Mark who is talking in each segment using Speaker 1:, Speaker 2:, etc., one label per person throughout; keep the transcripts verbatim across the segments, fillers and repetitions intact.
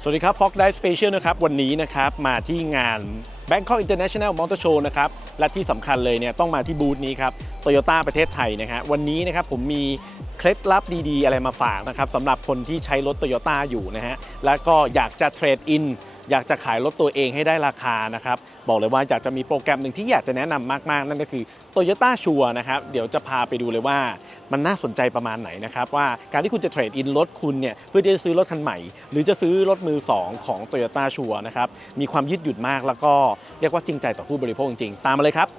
Speaker 1: สวัสดีครับ Fox Dive Special นะครับวันนี้นะครับมาที่งาน Bangkok International Motor Show นะครับและที่สำคัญเลยเนี่ยต้องมาที่บูธนี้ครับ Toyota ประเทศไทยนะฮะวันนี้นะครับผมมีเคล็ดลับดีๆอะไรมาฝากนะครับสำหรับคนที่ใช้รถ Toyota อยู่นะฮะแล้วก็อยากจะเทรดอินอยากจะขายรถตัวเองให้ได้ราคานะครับบอกเลยว่าอยากจะมีโปรแกรมหนึ่งที่อยากจะแนะนำมากๆนั่นก็คือ Toyota Sure นะครับเดี๋ยวจะพาไปดูเลยว่ามันน่าสนใจประมาณไหนนะครับว่าการที่คุณจะเทรดอินรถคุณเนี่ยเพื่อที่จะซื้อรถคันใหม่หรือจะซื้อรถมือสองของ Toyota Sure นะครับมีความยืดหยุ่นมากแล้วก็เรียกว่าจริงใจต่อผู้บริโภคจริงๆตามมาเลยครับ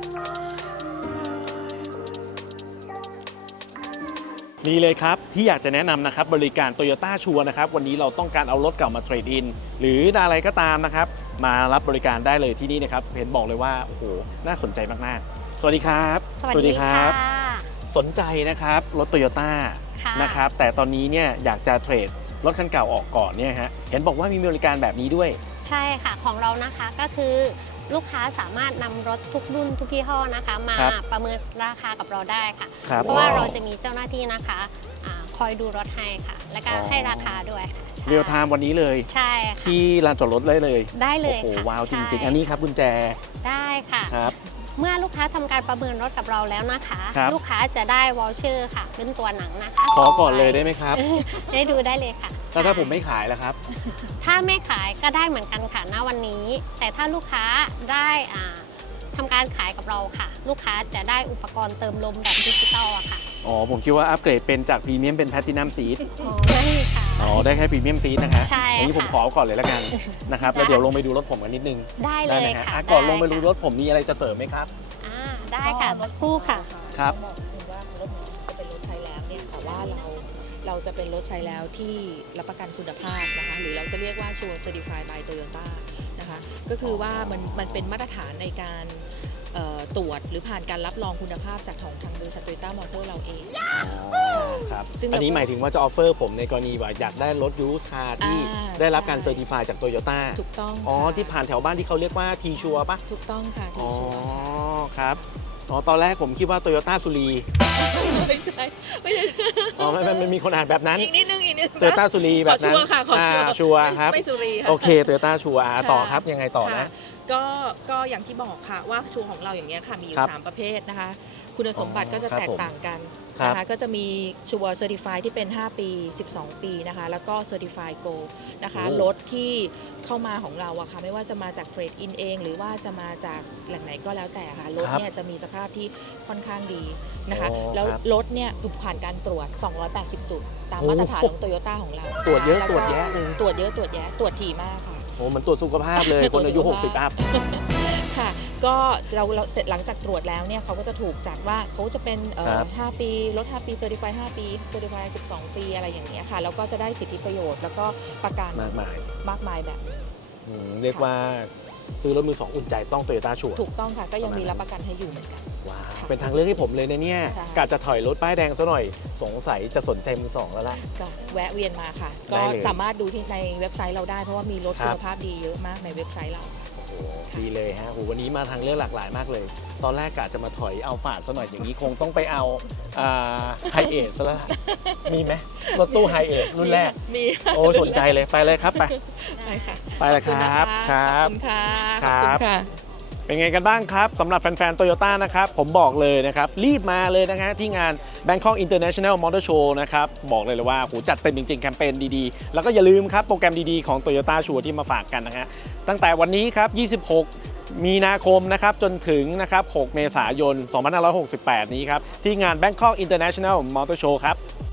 Speaker 1: นี่เลยครับที่อยากจะแนะนำนะครับบริการ Toyota Sure นะครับวันนี้เราต้องการเอารถเก่ามาเทรดอินหรืออะไรก็ตามนะครับมารับบริการได้เลยที่นี่นะครับเห็นบอกเลยว่าโอ้โหน่าสนใจมากๆสวัสดีครับ
Speaker 2: สวัสดีครับ
Speaker 1: สนใจนะครับรถ Toyota นะครับแต่ตอนนี้เนี่ยอยากจะเทรดรถคันเก่าออกก่อนเนี่ยฮะเห็นบอกว่ามีบริการแบบนี้ด้วย
Speaker 2: ใช่ค่ะของเรานะคะก็คือลูกค้าสามารถนำรถทุกรุ่นทุกยี่ห้อนะคะมาประเมินราคากับเราได้ค่ะเพราะว่าเราจะมีเจ้าหน้าที่นะคะคอยดูรถให้ค่ะและก็ให้ราคาด้วยค่ะ
Speaker 1: เรียลไทม์วันนี้เลย
Speaker 2: ใช่
Speaker 1: ที่ลานจอดรถได้เลย
Speaker 2: ได้เลย
Speaker 1: โอ้โหว้าวจริงๆอันนี้ครับกุญแจ
Speaker 2: ได้ค่ะ
Speaker 1: ครับ
Speaker 2: เมื่อลูกค้าทำการประเมินรถกับเราแล้วนะคะลูกค้าจะได้วอลเชอร์ค่ะเป็นตัวหนังนะคะ
Speaker 1: ขอก่อนเลยได้ไหมครับ
Speaker 2: ได้ดูได้เลยค่ะ
Speaker 1: แล้วถ้าผมไม่ขายล่ะครับ
Speaker 2: ถ้าไม่ขายก็ได้เหมือนกันค่ะณวันนี้แต่ถ้าลูกค้าได้ทำการขายกับเราค่ะลูกค้าจะได้อุปกรณ์เติมลมแบบดิจิตอลอะค่ะ
Speaker 1: อ๋อผมคิดว่าอัปเกรดเป็นจากพรีเมียมเป็นแพลตินัมซีท
Speaker 2: อ๋อไม่ค่ะ
Speaker 1: อ๋อได้แค่พรีเมียมซีทนะคะ
Speaker 2: ใช่
Speaker 1: อันนี้ผมขอก่อนเลยแล้วกันนะครับแล้วเดี๋ยวลงไปดูรถผมกันนิดนึง
Speaker 2: ได้เลยค่ะ
Speaker 1: ก่อนลงไปดูรถผมมีอะไรจะเสริมไหมครับ
Speaker 2: อ่าได้ค่ะสักครู่ค่ะ
Speaker 1: ครับ
Speaker 3: บอกคุณว่ารถจะเป็นรถใช้แล้วเนี่ยแต่ว่าเราเราจะเป็นรถใช้แล้วที่รับประกันคุณภาพนะคะหรือเราจะเรียกว่า Sure Certified by Toyota นะคะก็คือว่ามันมันเป็นมาตรฐานในการตรวจหรือผ่านการรับรองคุณภาพจากของทางบริษัท Toyota Motor เราเอง
Speaker 1: ครับอันนี้หมายถึงว่าจะออฟเฟอร์ผมในกรณีว่าอยากได้รถยูสคาร์ที่ได้รับการเซอร์ติฟายจาก Toyota
Speaker 3: ถูกต้อง
Speaker 1: อ๋อที่ผ่านแถวบ้านที่เขาเรียกว่าทีชัวป่ะ
Speaker 3: ถูกต้องค่ะทีชัว
Speaker 1: อ๋อครับอ๋อตอนแรกผมคิดว่า Toyota สุรี
Speaker 3: ไม่ใช่ไม่ใช่
Speaker 1: อ๋อไม่ไม่มีคนอ่านแบบนั้น
Speaker 3: อีกนิดนึงอีกนิดนึง
Speaker 1: Toyota สุรีแบบนั้น
Speaker 3: ขอชัวร์ค่ะขอชัวร์
Speaker 1: ชัวร์ครับ
Speaker 3: ไม่สุรีค่ะ
Speaker 1: โอเค Toyota ชัวร์ต่อครับยังไงต่อนะ
Speaker 3: ก็ก็อย่างที่บอกค่ะว่าชัวร์ของเราอย่างเงี้ยค่ะมีอยู่สามประเภทนะคะคุณสมบัติก็จะแตกต่างกันนะคะก็จะมีชัวร์เซอร์ติฟายที่เป็นห้าปีสิบสองปีนะคะแล้วก็เซอร์ติฟายโกลนะคะรถที่เข้ามาของเราอะค่ะไม่ว่าจะมาจากเทรดอินเองหรือว่าจะมาจากแหล่งไหนก็แล้วแต่ค่ะรถเนี่ยจะมีสภาพที่ค่อนข้างดีนะคะแล้วรถเนี่ยผ่านการตรวจสองร้อยแปดสิบจุดตามมาตรฐานของโตโยต้าของเรา
Speaker 1: ตรวจเยอะตรวจแยะเลย
Speaker 3: ตรวจเยอะตรวจแยะตรวจถี่มากค่ะ
Speaker 1: โอ้มันตรวจสุขภาพเลยคนอายุหกสิบอัพ
Speaker 3: ค่ะก็เราเราเสร็จหลังจากตรวจแล้วเนี่ยเขาก็จะถูกจัดว่าเขาจะเป็นห้าปีรถห้าปีเซอร์ติฟายห้าปีเซอร์ติฟายสิบสองปีอะไรอย่างเงี้ยค่ะแล้วก็จะได้สิทธิประโยชน์แล้วก็ประกัน
Speaker 1: มากมาย
Speaker 3: มากมายแบบ
Speaker 1: เรียกว่าซื้อรถมือสองอุ่นใจต้อง Toyota Sure
Speaker 3: ถูกต้องค่ะก็ยังมีรับประกันให้อยู่เหมือนกัน
Speaker 1: ว้าวเป็นทางเลือกที่ผมเลยนะเนี่ยกะจะถอยรถป้ายแดงซะหน่อยสงสัยจะสนใจมือสองแล้วล่ะ
Speaker 3: ก็แวะเวียนมาค่ะก็สามารถดูที่ในเว็บไซต์เราได้เพราะว่ามีรถคุณภาพดีเยอะมากในเว็บไซต์เรา
Speaker 1: ดีเลยฮะโหวันนี้มาทางเลือกหลากหลายมากเลยตอนแรกกะจะมาถอยเอาฝาดซะหน่อยอย่างนี้คงต้องไปเอาไฮเอทซะแล้วมีไหมรถตู้ไฮเอทรุ่นแรก
Speaker 3: มี
Speaker 1: โอ้สนใจเลยไปเลยครับไป
Speaker 3: ได้ค่ะ
Speaker 1: ไปเลยครับครับ
Speaker 3: ขอบคุณค่ะขอบคุณค่ะ
Speaker 1: เป็นไงกันบ้างครับสำหรับแฟนๆ Toyota นะครับผมบอกเลยนะครับรีบมาเลยนะฮะที่งาน Bangkok International Motor Show นะครับบอกเลยเลยว่าโหจัดเต็มจริงๆแคมเปญดีๆแล้วก็อย่าลืมครับโปรแกรมดีๆของ Toyota Sure ที่มาฝากกันนะฮะตั้งแต่วันนี้ครับยี่สิบหกมีนาคมนะครับจนถึงนะครับหกเมษายนสองพันห้าร้อยหกสิบแปดนี้ครับที่งาน Bangkok International Motor Show ครับ